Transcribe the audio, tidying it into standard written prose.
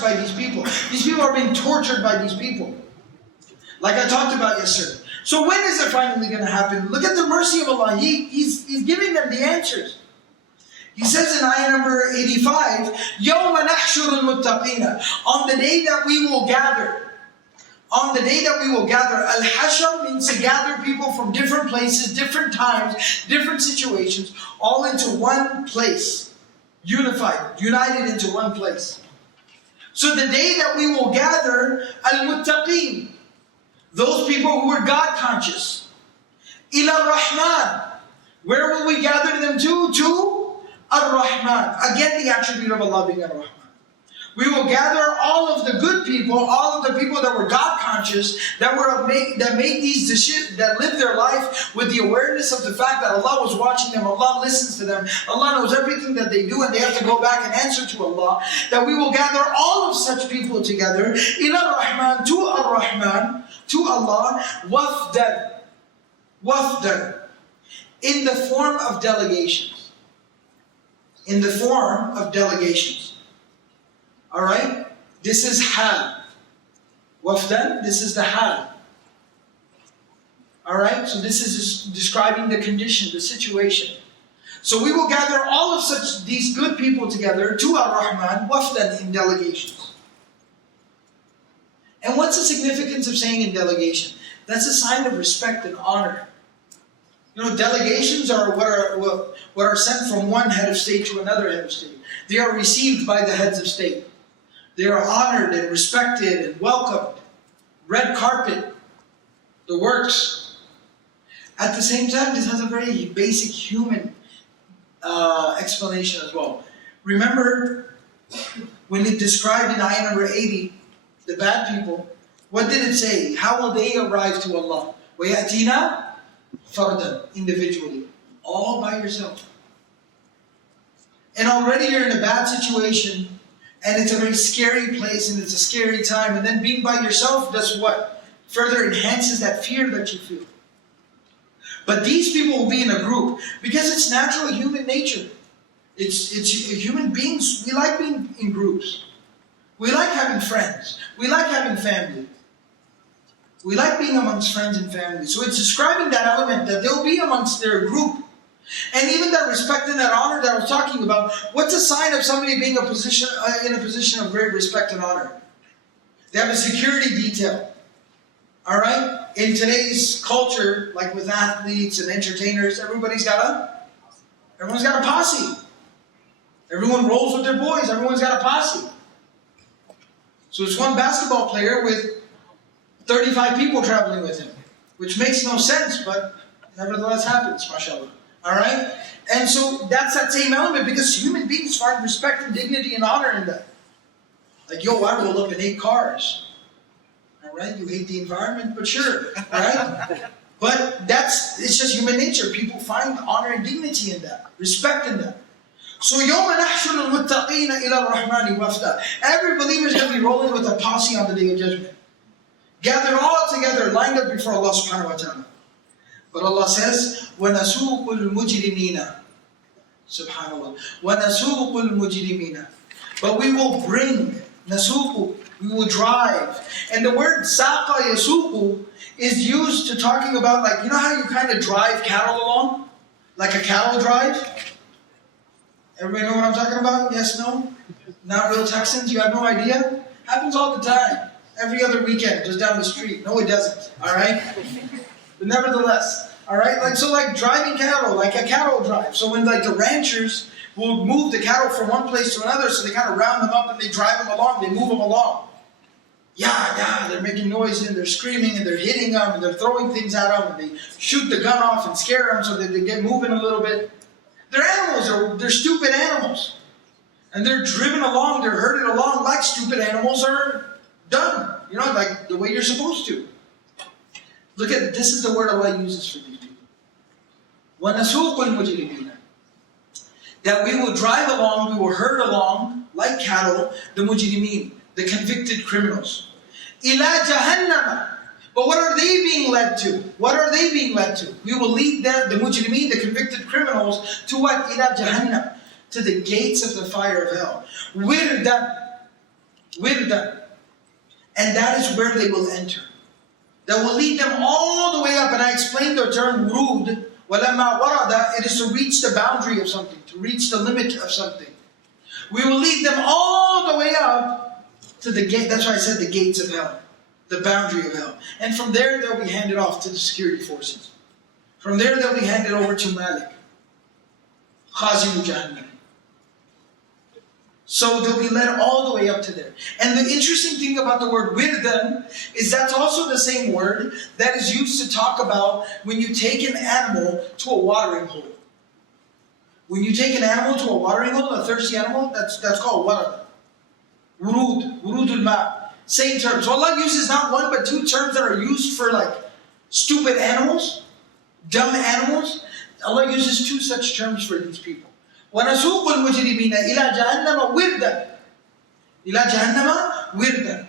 by these people. These people are being tortured by these people. Like I talked about yesterday. So when is it finally going to happen? Look at the mercy of Allah. He's giving them the answers. He says in ayah number 85, يَوْمَ نَحْشُرُ الْمُتَّقِينَ. On the day that we will gather. On the day that we will gather. Al-Hashar means to gather people from different places, different times, different situations, all into one place. Unified, united into one place. So the day that we will gather Al-Muttaqeen, those people who are God conscious. Ila Rahman. Where will we gather them to? To Ar-Rahman. Again, the attribute of Allah being Ar-Rahman. We will gather all of the good people, all of the people that were God conscious, that made these decisions, that lived their life with the awareness of the fact that Allah was watching them, Allah listens to them, Allah knows everything that they do, and they have to go back and answer to Allah. That we will gather all of such people together, ila Rahman, to Ar-Rahman, to Allah, wafdan, in the form of delegations. In the form of delegations. Alright? This is hal. Wafdan, this is the hal. Alright? So this is describing the condition, the situation. So we will gather all of these good people together to Ar-Rahman, wafdan, in delegations. And what's the significance of saying in delegation? That's a sign of respect and honor. You know, delegations are what are sent from one head of state to another head of state. They are received by the heads of state. They are honored and respected and welcomed. Red carpet, the works. At the same time, this has a very basic human explanation as well. Remember, when it described in ayah number 80, the bad people, what did it say? How will they arrive to Allah? وَيَأْتِينَا fardan, individually. All by yourself. And already you're in a bad situation, and it's a very scary place, and it's a scary time, and then being by yourself does what? Further enhances that fear that you feel. But these people will be in a group, because it's natural human nature. It's human beings, we like being in groups. We like having friends. We like having family. We like being amongst friends and family. So it's describing that element that they'll be amongst their group. And even that respect and that honor that I was talking about, what's a sign of somebody being in a position of great respect and honor? They have a security detail. Alright? In today's culture, like with athletes and entertainers, everyone's got a posse. Everyone rolls with their boys. Everyone's got a posse. So it's one basketball player with 35 people traveling with him, which makes no sense, but nevertheless happens, mashallah. Alright? And so that's that same element, because human beings find respect and dignity and honor in that. Like, yo, I roll up in 8 cars. Alright? You hate the environment, but sure. Alright? But it's just human nature. People find honor and dignity in that, respect in that. So, يَوْمَ نَحْشُرُ الْمُتَّقِينَ إِلَى الرَّحْمَنِ وَفْدًا. Every believer is going to be rolling with a posse on the Day of Judgment. Gathered all together, lined up before Allah subhanahu wa ta'ala. But Allah says, وَنَسُوقُ الْمُجْرِمِينَ. Subhanallah. وَنَسُوقُ الْمُجْرِمِينَ. But we will bring, nasuqu, we will drive. And the word saqa yasuqu is used to talking about, like, you know how you kind of drive cattle along? Like a cattle drive? Everybody know what I'm talking about? Yes, no? Not real Texans? You have no idea? Happens all the time. Every other weekend, just down the street. No, it doesn't. Alright? But nevertheless, alright? Like driving cattle, like a cattle drive. So when like the ranchers will move the cattle from one place to another, so they kind of round them up and they drive them along, they move them along. Yeah, they're making noise and they're screaming and they're hitting them and they're throwing things at them and they shoot the gun off and scare them so that they get moving a little bit. They're animals, they're stupid animals. And they're driven along, they're herded along like stupid animals are done. You know, like the way you're supposed to. Look at, this is the word Allah uses for these people. وَنَسُوقُ الْمُجْرِمِينَ. That we will drive along, we will herd along, like cattle, the mujrimeen, the convicted criminals. إِلَى جَهَنَّمَ. But what are they being led to? What are they being led to? We will lead them, the mujrimeen, the convicted criminals, to what? إِلَى جَهَنَّمَ. To the gates of the fire of hell. وِرْدًا. wirdan. And that is where they will enter. That will lead them all the way up. And I explained the term wurud. وَلَمَّا وَرَدَ, it is to reach the boundary of something, to reach the limit of something. We will lead them all the way up to the gate. That's why I said the gates of hell, the boundary of hell. And from there, they'll be handed off to the security forces. From there, they'll be handed over to Malik, Khazinu Jahannam. So they'll be led all the way up to there. And the interesting thing about the word wirdan is that's also the same word that is used to talk about when you take an animal to a watering hole. When you take an animal to a watering hole, a thirsty animal, that's called warad. Wurudul ma. Same term. So Allah uses not one but two terms that are used for like stupid animals, dumb animals. Allah uses two such terms for these people. وَنَسُوقُ الْمُجْرِمِينَ إِلَى جَهَنَّمَ وِرْدًا. إِلَى جَهَنَّمَ وِرْدًا.